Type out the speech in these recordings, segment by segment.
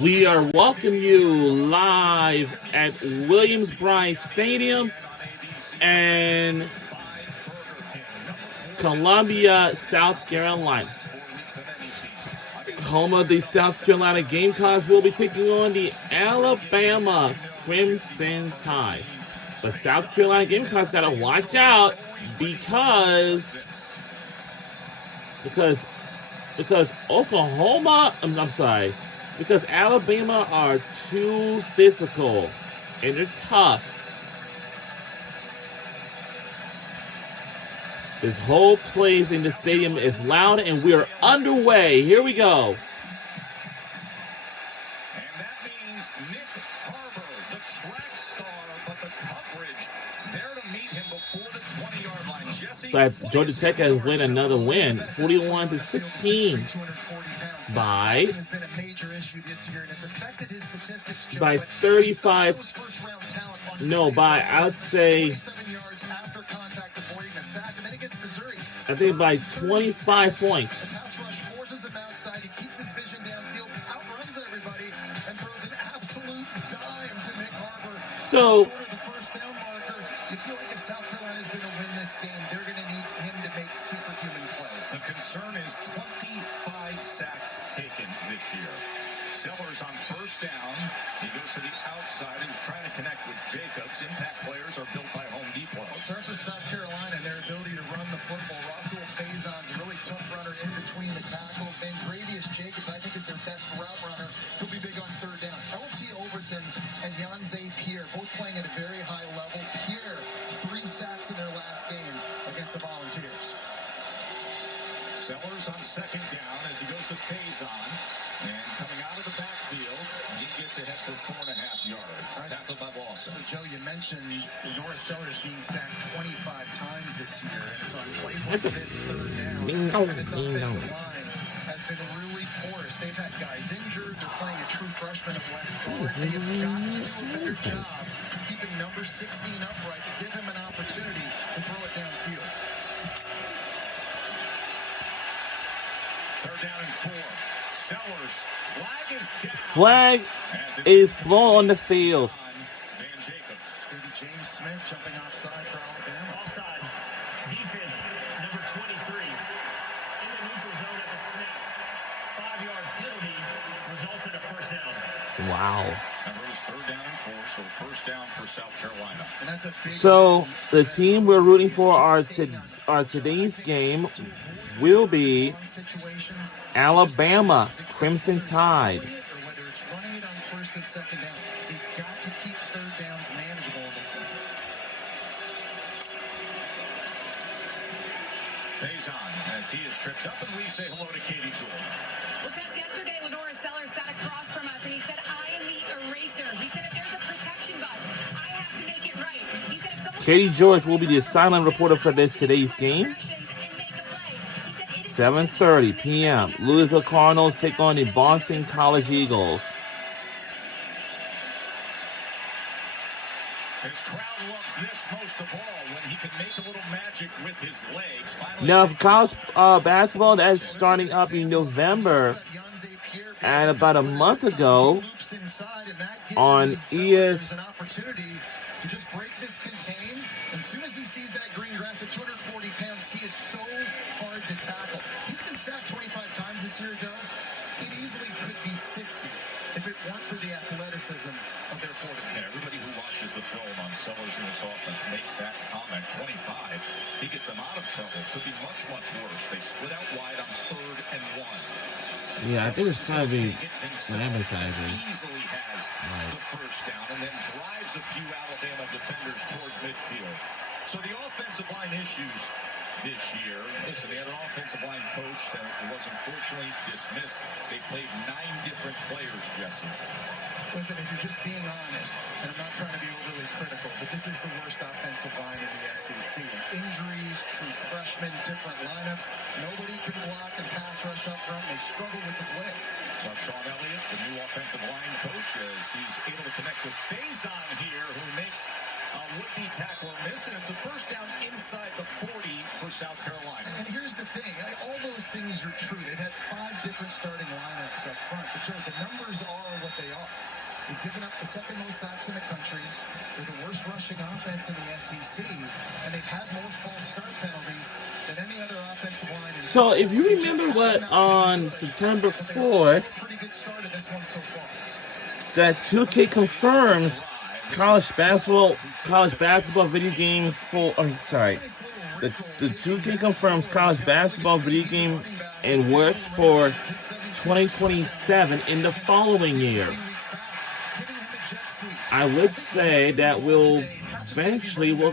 We are welcoming you live at Williams-Brice Stadium and Columbia, South Carolina. Home of the South Carolina Gamecocks will be taking on the Alabama Crimson Tide. The South Carolina Gamecocks gotta watch out because because because Oklahoma, I'm sorry, because Alabama are too physical and they're tough. This whole place in the stadium is loud and we are underway. Here we go. And that means Nick Harbor, the track star, but the coverage there to meet him before the 20-yard line. Jesse, So Georgia Tech has win another win, 41-16 by 35. No, by I would say I think by 25 points. So you feel like if South Carolina is going to win this game, they're going to need him to make superhuman plays. The concern is 25 sacks taken this year. Sellers on first down. He goes to the outside and he's trying to connect with Jacobs. Impact players are built by Home Depot. It starts with South Carolina and their ability to run the football. Russell Faison's a really tough runner in between the tackles. And Gravius Jacobs, I think, is their best route runner. He'll be big on third down. LT Overton and Yanze Pierre both playing at a very high level. Pierre, 3 sacks in their last game against the Volunteers. Sellers on second down as he goes to Faison. And coming out of the backfield, he gets ahead for 4.5 yards. Tackled by Lawson. So, Joe, you mentioned Norris Sellers being sacked 25 times this year, and it's on plays like this third down. This offensive line has been really porous. They've had guys injured. They're playing a true freshman of left guard. They have got to do a better job keeping number 16 upright to give him an opportunity to throw it downfield. Third down and 4. Sellers, flag is down. Flag is flown on the field. Van Jacobs. Maybe James Smith jumping offside for Alabama. Offside. Defense, number 23. In the neutral zone at the snap. 5-yard penalty results in a first down. Wow. Remember, it was third down and 4, so first down for South Carolina. And that's a big So the team we're rooting for our today's game will be Alabama Crimson Tide. Whether it's running it on first and second down, they've got to keep third downs manageable in this one. Faison, as he is tripped up, and we say hello to Katie George. Well, Tess, yesterday, Lenora Sellers sat across from us, and he said, I am the eraser. He said, if there's a protection bust, I have to make it right. He said, if someone Katie George will be the silent reporter for today's game. 7:30 p.m. Louisville Cardinals take on the Boston College Eagles. His crowd loves this most of all, when he can make a little magic with his legs. Now, for college basketball, that's starting up in November. And about a month ago, on ES. Just break this contain. As soon as he sees that green grass at 240 pounds, he is so hard to tackle. He's been sacked 25 times this year, Joe. It easily could be 50 if it weren't for the athleticism of their quarterback. And everybody who watches the film on Sellers in this offense makes that comment. 25. He gets them out of trouble. Could be much, much worse. They split out wide on 3rd and 1. Yeah, I think it's trying to be advertising. Easily has the first down and then drives a few Alabama defenders towards midfield. So the offensive line issues this year. Listen, they had an offensive line coach that was unfortunately dismissed. They played 9 different players, Jesse. Listen, if you're just being honest, and I'm not trying to be overly critical, but this is the worst offensive line in the SEC. Injuries, true freshmen, different lineups. Nobody can block and pass rush up front. They struggle with the blitz. So Sean Elliott, the new offensive line coach, as he's able to connect with Faison here, who makes a would-be tackler miss, and it's a first down inside the 40 for South Carolina. And here's the thing. All those things are true. They've had 5 different starting lineups up front. But, Joe, the numbers offense in the SEC, and they've had more false start penalties than any other offensive line. So if you remember what on September 4th, Pretty good start of this one so far. that 2K confirms college basketball video game the 2K confirms college basketball video game and works for 2027 in the following year. I would say that will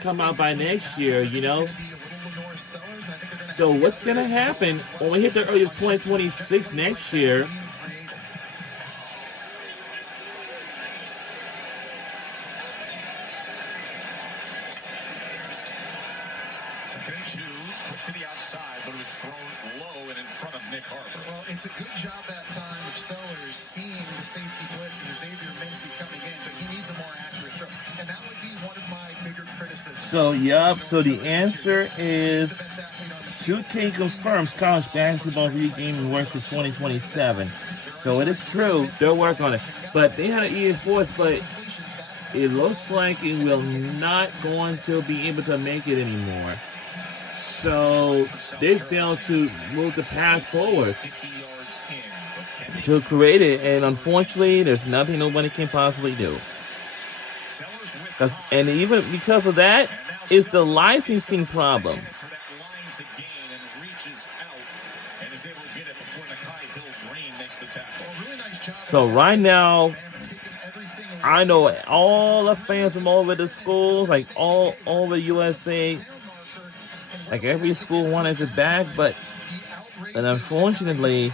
come out by next year, you know. So what's gonna happen when we hit the early of 2026 next year? To the outside, but it was thrown low and in front of Nick Harper. Well, it's a good job that time of Sellers seeing the safety blitz and Xavier Mincy coming in, but he needs a more accurate throw. And that would be one of my bigger criticisms. So the answer is 2K confirms college basketball video game and works for 2027. So it is true, they'll work on it. But they had an EA Sports, but it looks like it will not going to be able to make it anymore. So they failed to move the path forward to create it, and unfortunately, there's nothing nobody can possibly do. And even because of that, it's the licensing problem. So right now, I know all the fans from all over the schools, like all over the USA, like every school wanted it back, and unfortunately,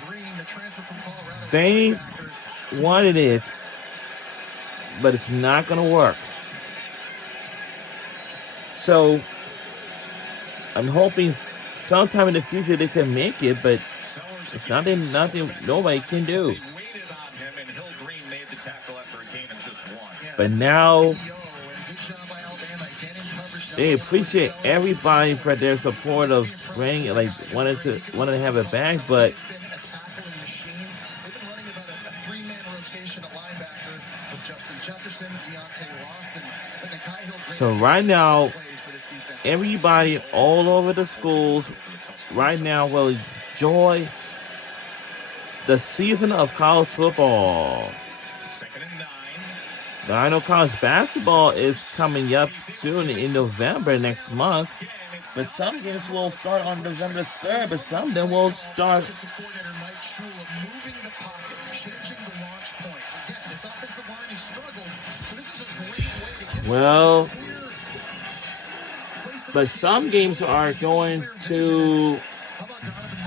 they wanted it, but it's not going to work. So I'm hoping sometime in the future they can make it, but it's nothing nobody can do. But now they appreciate everybody for their support of bringing it, like wanted to have it back, but so right now, everybody all over the schools right now will enjoy the season of college football. Now, I know college basketball is coming up soon in November next month, but some games will start on November 3rd, but some of them will start. Well, but some games are going to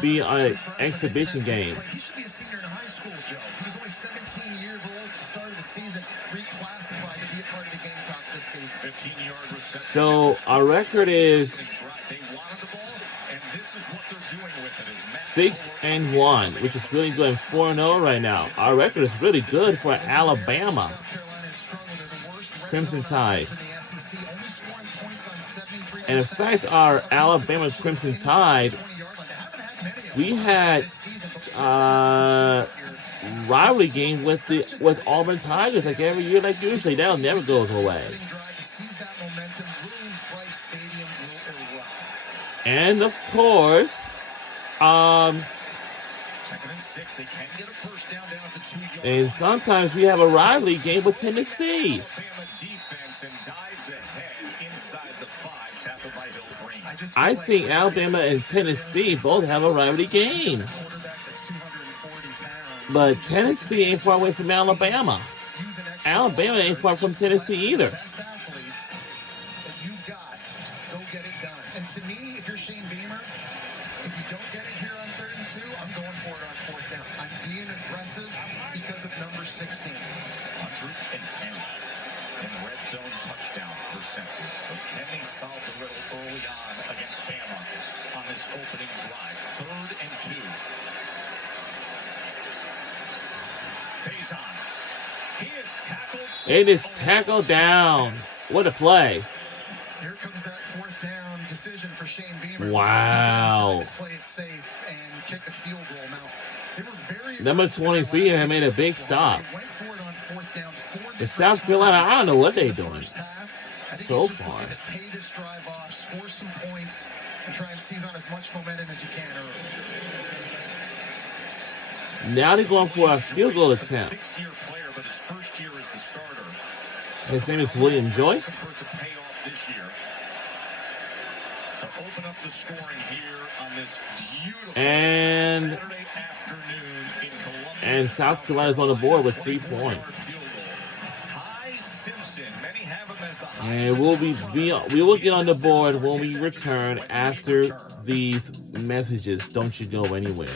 be an exhibition game. He should be a senior in high school, Joe. He was only 17 years old at the start of the season, reclassified to be a part of the Gamecocks this season. 15-yard reception. So our record is 6-1, which is really good, and 4-0 right now. Our record is really good for Alabama. Crimson Tide. And in fact, our Alabama Crimson Tide, we had rivalry game with Auburn Tigers like every year, like usually. That never goes away. And of course, and sometimes we have a rivalry game with Tennessee. I think Alabama and Tennessee both have a rivalry game. But Tennessee ain't far away from Alabama. Alabama ain't far from Tennessee either. And to me, if you're Shane Beamer, if you don't get it here on 3rd and 2, I'm going for it on 4th down. I'm being aggressive because of number 16. 110th in red zone touchdown percentage. But can they solve the riddle early on against Bama on this opening drive? 3rd and 2. Faison. He is tackled. It is tackled down. What a play. Here comes that 4th down decision for Shane Beamer. Wow. Play it safe and kick a field goal. Now, they were very Number 23 had made a big stop. They went for it on 4th down. In South Carolina, I don't know what they're doing. so far. Pay this drive off, score some points, and try and seize on as much momentum as you can early. Now they're going for a field goal attempt. Six-year player, but his first year as the starter. His name is William Joyce. For it to pay off this year. To open up the scoring here on this beautiful And Saturday afternoon in Columbia. And South Carolina's on the board with 3 points. Ty Simpson, many have him as the And we will get on the board when we return after these messages. Don't you go anywhere.